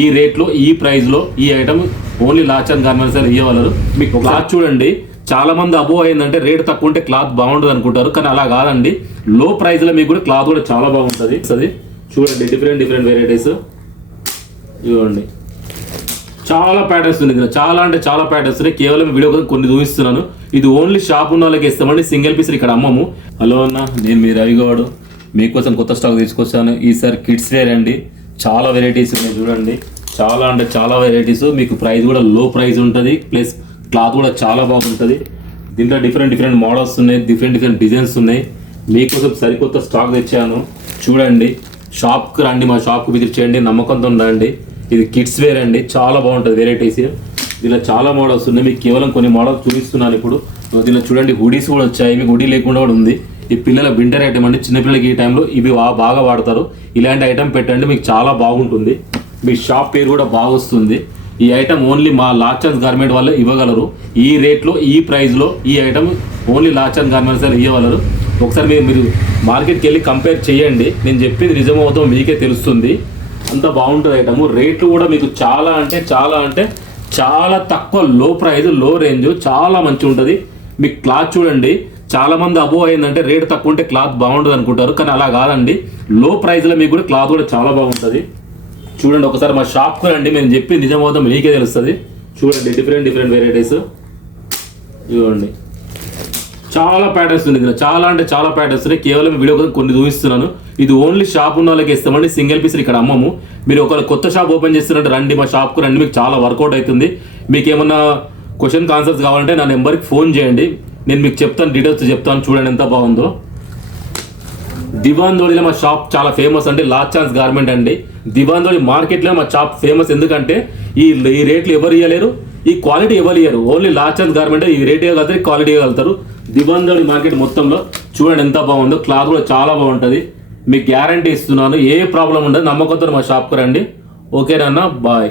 ఈ రేట్లో ఈ ప్రైస్లో ఈ ఐటమ్ ఓన్లీ లాచన్ గార్మెంట్స్ ఇవ్వగలరు. మీకు క్లాత్ చూడండి, చాలా మంది అబోవ్ అయిందంటే రేట్ తక్కువ ఉంటే క్లాత్ బాగుంటుంది అనుకుంటారు, కానీ అలా కాదండి. లో ప్రైస్లో మీకు కూడా క్లాత్ కూడా చాలా బాగుంటుంది. చూడండి డిఫరెంట్ వెరైటీస్ ఇవ్వండి. చాలా ప్యాటర్న్స్ ఉన్నాయి, చాలా అంటే చాలా ప్యాటర్న్స్ ఉన్నాయి. కేవలం వీడియో కోసం కొన్ని చూపిస్తున్నాను. ఇది ఓన్లీ షాప్ ఉన్న వాళ్ళకి ఇస్తామండి, సింగిల్ పీస్ ఇక్కడ అమ్మము. హలో అన్న, నేను మీ రవిగౌడ్, మీకోసం కొత్త స్టాక్ తీసుకొచ్చాను. ఈసారి కిడ్స్ వేర్ అండి, చాలా వెరైటీస్ ఉన్నాయి చూడండి. చాలా అంటే చాలా వెరైటీస్. మీకు ప్రైస్ కూడా లో ప్రైస్ ఉంటుంది, ప్లస్ క్లాత్ కూడా చాలా బాగుంటుంది. దీంట్లో డిఫరెంట్ మోడల్స్ ఉన్నాయి, డిఫరెంట్ డిజైన్స్ ఉన్నాయి. మీకోసం సరికొత్త స్టాక్ తెచ్చాను చూడండి. షాప్కి రండి, మా షాప్కి విజిట్ చేయండి, నమ్మకంతో ఉండండి. ఇది కిడ్స్ వేర్ అండి, చాలా బాగుంటుంది వెరైటీస్. దీనిలో చాలా మోడల్స్ ఉన్నాయి, మీకు కేవలం కొన్ని మోడల్స్ చూపిస్తున్నాను ఇప్పుడు. దీనిలో చూడండి హుడీస్ కూడా వచ్చాయి, మీకు హుడీ లేకుండా కూడా ఉంది. ఈ పిల్లల వింటర్ ఐటమ్ అండి, చిన్నపిల్లలకి ఈ టైంలో ఇవి బాగా వాడతారు. ఇలాంటి ఐటమ్ పెట్టండి, మీకు చాలా బాగుంటుంది. మీ షాప్ పేరు కూడా బాగా వస్తుంది. ఈ ఐటమ్ ఓన్లీ మా లాచన్స్ గార్మెంట్ వాళ్ళు ఇవ్వగలరు. ఈ రేట్లో ఈ ప్రైస్లో ఈ ఐటమ్ ఓన్లీ లాచన్ గార్మెంట్స్ వాళ్ళు ఇవ్వగలరు. ఒకసారి మీరు మార్కెట్కి వెళ్ళి కంపేర్ చేయండి, నేను చెప్పింది నిజమవుతాం మీకే తెలుస్తుంది. అంత బాగుంటుంది ఐటమ్. రేట్లు కూడా మీకు చాలా అంటే చాలా తక్కువ, లో ప్రైస్ లో రేంజ్, చాలా మంచిగా ఉంటుంది. మీకు క్లాత్ చూడండి, చాలా మంది అబోవ్ అయిందంటే రేట్ తక్కువ ఉంటే క్లాత్ బాగుంటుంది అనుకుంటారు, కానీ అలా కాదండి. లో ప్రైస్లో మీకు కూడా క్లాత్ కూడా చాలా బాగుంటుంది. చూడండి ఒకసారి మా షాప్కి రండి, మేము చెప్పి నిజమవుతాం మీకే తెలుస్తుంది. చూడండి డిఫరెంట్ వెరైటీస్ ఇవ్వండి. చాలా ప్యాటర్న్స్ ఉన్నాయి, చాలా అంటే చాలా ప్యాటర్న్స్ ఉన్నాయి. కేవలం వీడియో కోసం కొన్ని చూపిస్తున్నాను. ఇది ఓన్లీ షాప్ ఉన్న వాళ్ళకి ఇస్తామండి, సింగిల్ పీస్ ఇక్కడ అమ్మము. మీరు ఒక కొత్త షాప్ ఓపెన్ చేస్తున్నట్టు రండి, మా షాప్కు రండి, మీకు చాలా వర్కౌట్ అవుతుంది. మీకు ఏమన్నా క్వశ్చన్ ఆన్సర్స్ కావాలంటే నా నెంబర్కి ఫోన్ చేయండి, నేను మీకు చెప్తాను, డీటెయిల్స్ చెప్తాను. చూడండి ఎంత బాగుందో. దివాన్దోడిలో మా షాప్ చాలా ఫేమస్ అండి, లాచాన్స్ గార్మెంట్ అండి. దివాన్దోడి మార్కెట్లో మా షాప్ ఫేమస్, ఎందుకంటే ఈ రేట్లు ఎవరు ఇవ్వలేరు, ఈ క్వాలిటీ ఎవరు ఇయ్యరు. ఓన్లీ లాచాన్స్ గార్మెంట్ ఈ రేట్ ఇవ్వగలుగుతారు, క్వాలిటీ ఇవ్వగలుగుతారు. దివాన్దోడి మార్కెట్ మొత్తంలో చూడండి ఎంత బాగుందో. క్లాత్ కూడా చాలా బాగుంటుంది, మీకు గ్యారంటీ ఇస్తున్నాను. ఏ ప్రాబ్లం ఉండదు, నమ్మకంతో మా షాప్కి రండి. ఓకేనా, బాయ్.